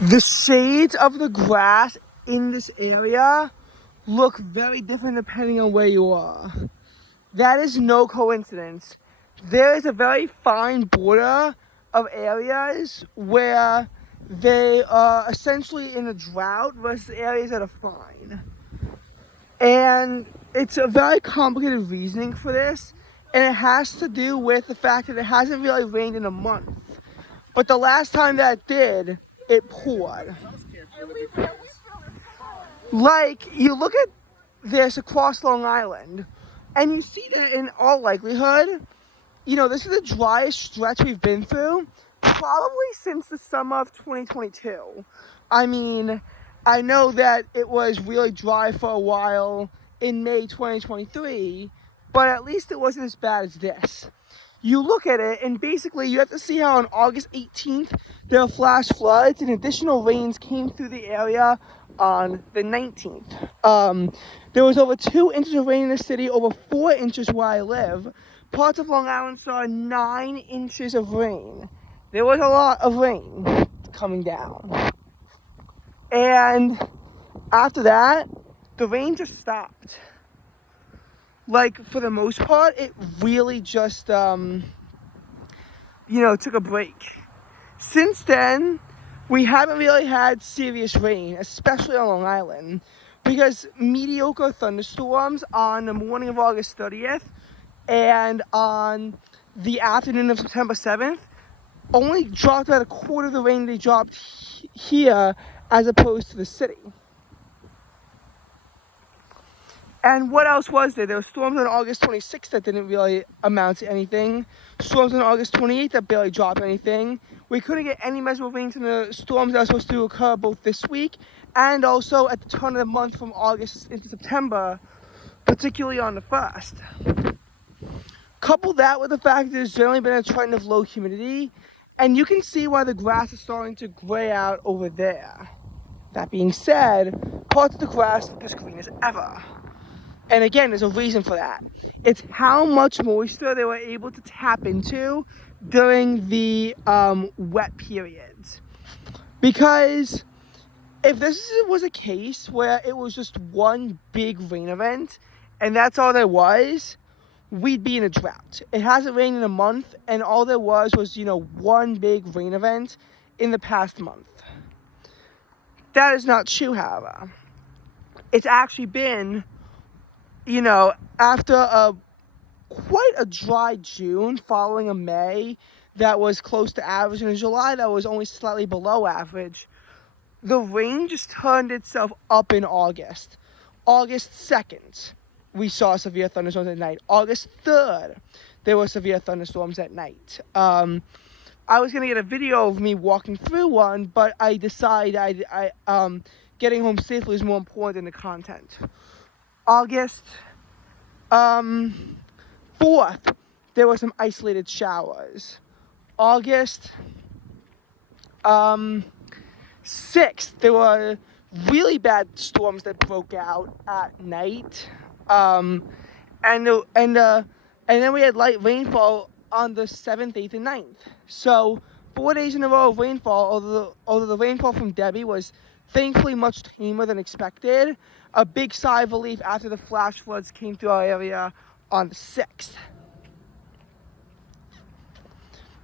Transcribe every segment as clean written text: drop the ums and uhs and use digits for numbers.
The shades of the grass in this area look very different depending on where you are. That is no coincidence. There is a very fine border of areas where they are essentially in a drought versus areas that are fine. And it's a very complicated reasoning for this, and it has to do with the fact that it hasn't really rained in a month. But the last time that did, it poured. Like, you look at this across Long Island, and you see that in all likelihood, you know, this is the driest stretch we've been through probably since the summer of 2022. I mean, I know that it was really dry for a while in May 2023, but at least it wasn't as bad as this. You look at it, and basically you have to see how on August 18th there were flash floods and additional rains came through the area on the 19th. There was over 2 inches of rain in the city, over 4 inches where I live. Parts of Long Island saw 9 inches of rain. There was a lot of rain coming down. And after that, the rain just stopped. Like, for the most part, it really just, took a break. Since then, we haven't really had serious rain, especially on Long Island, because mediocre thunderstorms on the morning of August 30th and on the afternoon of September 7th only dropped about a quarter of the rain they dropped here as opposed to the city. And what else was there? There were storms on August 26th that didn't really amount to anything. Storms on August 28th that barely dropped anything. We couldn't get any measurable rains in the storms that were supposed to occur both this week and also at the turn of the month from August into September, particularly on the 1st. Couple that with the fact that there's generally been a trend of low humidity, and you can see why the grass is starting to gray out over there. That being said, parts of the grass look as green as ever. And again, there's a reason for that. It's how much moisture they were able to tap into during the wet periods. Because if this was a case where it was just one big rain event, and that's all there was, we'd be in a drought. It hasn't rained in a month, and all there was, one big rain event in the past month. That is not true, however. It's actually been, after quite a dry June following a May that was close to average and a July that was only slightly below average, the rain just turned itself up in August. August 2nd, we saw severe thunderstorms at night. August 3rd, there were severe thunderstorms at night. I was going to get a video of me walking through one, but I decided getting home safely is more important than the content. August 4th, there were some isolated showers. August 6th, there were really bad storms that broke out at night. And then we had light rainfall on the 7th, 8th, and 9th. So 4 days in a row of rainfall, although the rainfall from Debbie was thankfully much tamer than expected. A big sigh of relief after the flash floods came through our area on the 6th.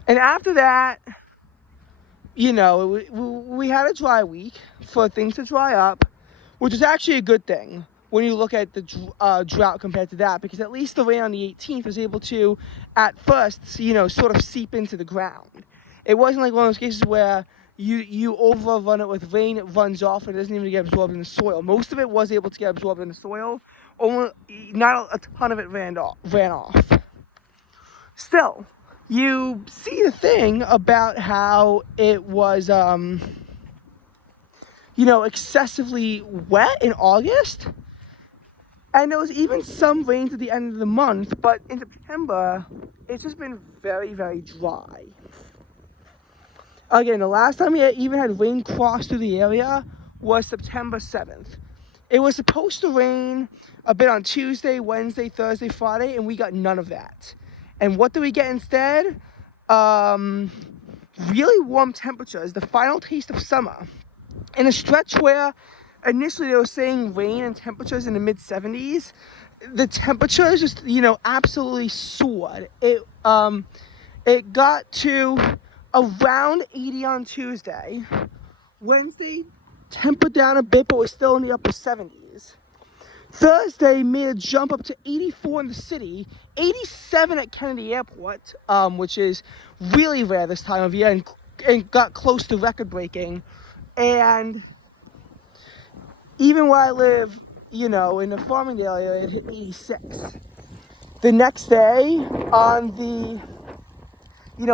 And after that, we had a dry week for things to dry up, which is actually a good thing when you look at the drought compared to that, because at least the rain on the 18th was able to, at first, sort of seep into the ground. It wasn't like one of those cases where you overrun it with rain, it runs off, and it doesn't even get absorbed in the soil. Most of it was able to get absorbed in the soil, not a ton of it ran off. Still, you see the thing about how it was, excessively wet in August. And there was even some rains at the end of the month, but in September, it's just been very, very dry. Again, the last time we even had rain cross through the area was September 7th. It was supposed to rain a bit on Tuesday, Wednesday, Thursday, Friday, and we got none of that. And what do we get instead? Really warm temperatures, the final taste of summer. in a stretch where initially they were saying rain and temperatures in the mid 70s, the temperatures just, absolutely soared. It got to around 80 on Tuesday. Wednesday tempered down a bit, but was still in the upper 70s. Thursday made a jump up to 84 in the city, 87 at Kennedy Airport, which is really rare this time of year, and got close to record breaking. And even where I live, in the farming area, it hit 86. The next day, on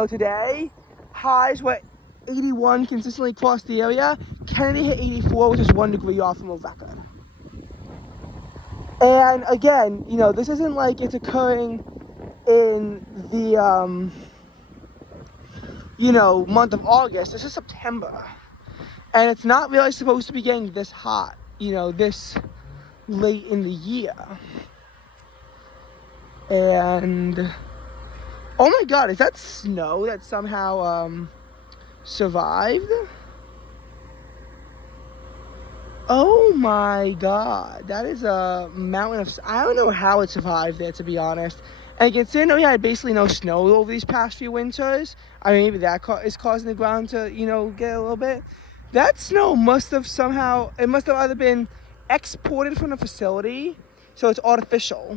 today, highs were 81 consistently across the area. Kennedy hit 84, which is 1 degree off from a record. And again, this isn't like it's occurring in the, month of August. This is September. And it's not really supposed to be getting this hot, this late in the year. And, oh my God, is that snow that somehow, survived? Oh my God, that is a mountain of, I don't know how it survived there, to be honest. And considering we had basically no snow over these past few winters, I mean, maybe that is causing the ground to, get a little bit. That snow must have somehow, it must have either been exported from the facility, so it's artificial,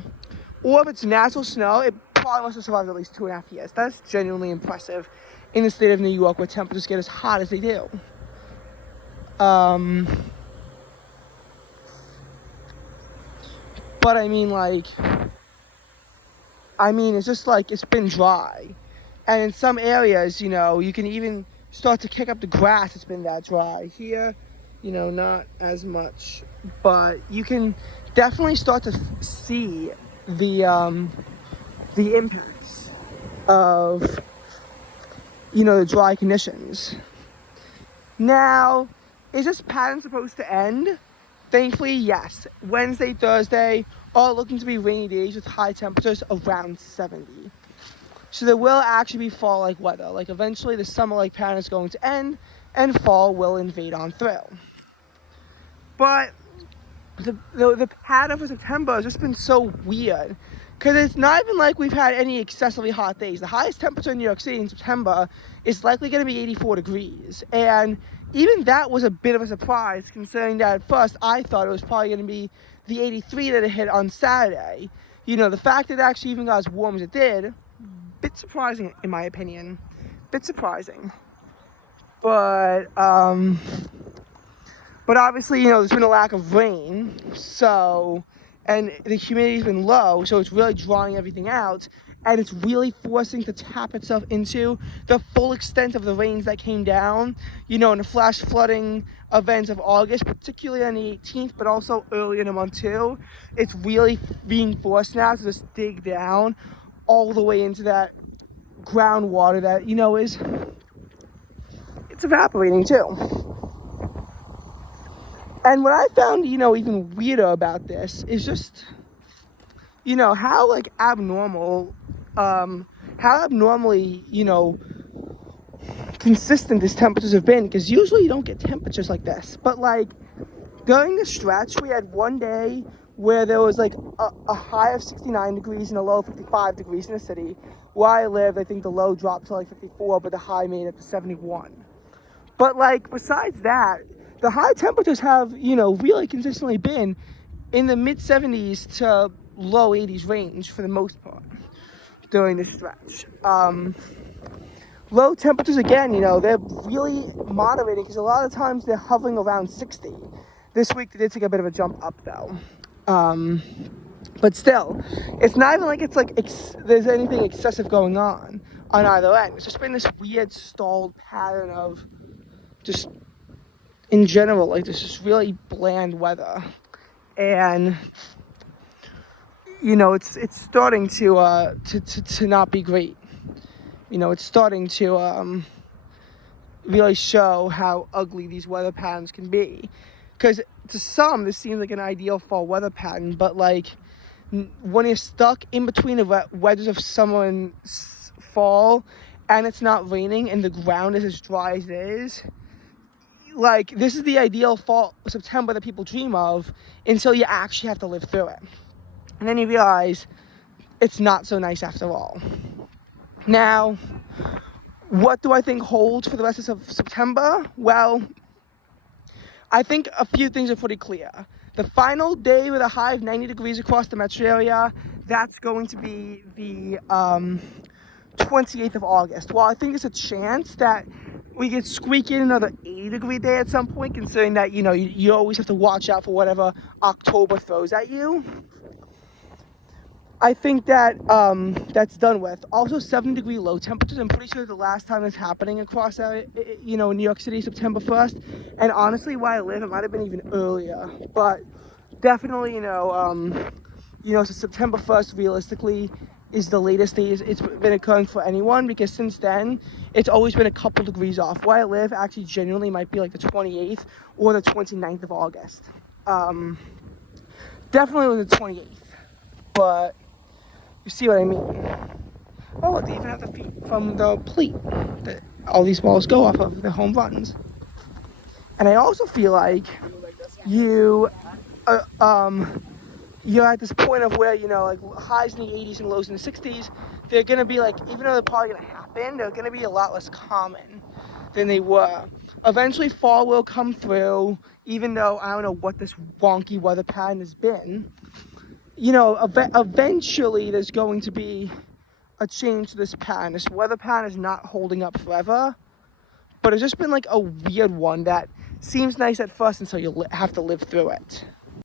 or if it's natural snow, it probably must have survived at least 2.5 years. That's genuinely impressive in the state of New York, where temperatures get as hot as they do. But I mean, it's just like, it's been dry. And in some areas, you can even start to kick up the grass. It's been that dry. Here, not as much. But you can definitely start to see the impacts of, the dry conditions. Now, is this pattern supposed to end? Thankfully, yes. Wednesday, Thursday, all looking to be rainy days with high temperatures around 70. So there will actually be fall-like weather. Like, eventually the summer-like pattern is going to end, and fall will invade on through. But the pattern for September has just been so weird, because it's not even like we've had any excessively hot days. The highest temperature in New York City in September is likely going to be 84 degrees. And even that was a bit of a surprise, considering that at first I thought it was probably going to be the 83 that it hit on Saturday. The fact that it actually even got as warm as it did, bit surprising in my opinion. Bit surprising. But obviously, there's been a lack of rain, and the humidity's been low, so it's really drawing everything out, and it's really forcing to tap itself into the full extent of the rains that came down, in the flash flooding events of August, particularly on the 18th, but also early in the month too. It's really being forced now to just dig down all the way into that groundwater that, it's evaporating too. And what I found, even weirder about this is just, how abnormally, consistent these temperatures have been, because usually you don't get temperatures like this. But during the stretch, we had one day where there was a high of 69 degrees and a low of 55 degrees in the city. Where I live, I think the low dropped to 54, but the high made it to 71. But besides that, the high temperatures have, really consistently been in the mid 70s to low 80s range for the most part during this stretch. Low temperatures, again, they're really moderating, because a lot of times they're hovering around 60. This week they did take a bit of a jump up though. But still, it's not even like it's there's anything excessive going on either end. It's just been this weird stalled pattern of just, in general, this just really bland weather. And it's starting to not be great. It's starting to really show how ugly these weather patterns can be. Because to some, this seems like an ideal fall weather pattern, but when you're stuck in between the wedges of summer and fall, and it's not raining, and the ground is as dry as it is, like, this is the ideal fall, September that people dream of until you actually have to live through it. And then you realize it's not so nice after all. Now, what do I think holds for the rest of September? Well, I think a few things are pretty clear. The final day with a high of 90 degrees across the metro area, that's going to be the 28th of August. Well, I think there's a chance that we could squeak in another 80-degree day at some point, considering that, you always have to watch out for whatever October throws at you. I think that that's done with. Also, 7-degree low temperatures. I'm pretty sure the last time it's happening across, New York City, September 1st. And honestly, where I live, it might have been even earlier. But definitely, so September 1st, realistically, is the latest day it's been occurring for anyone, because since then, it's always been a couple degrees off. Where I live, actually, genuinely might be like the 28th or the 29th of August. Definitely the 28th. But you see what I mean? Oh, they even have the feet from the plate that all these balls go off of, the home runs. And I also feel like you're at this point of where, like highs in the 80s and lows in the 60s, they're going to be like, even though they're probably going to happen, they're going to be a lot less common than they were. Eventually fall will come through, even though I don't know what this wonky weather pattern has been. Eventually there's going to be a change to this pattern. This weather pattern is not holding up forever, but it's just been like a weird one that seems nice at first until you have to live through it.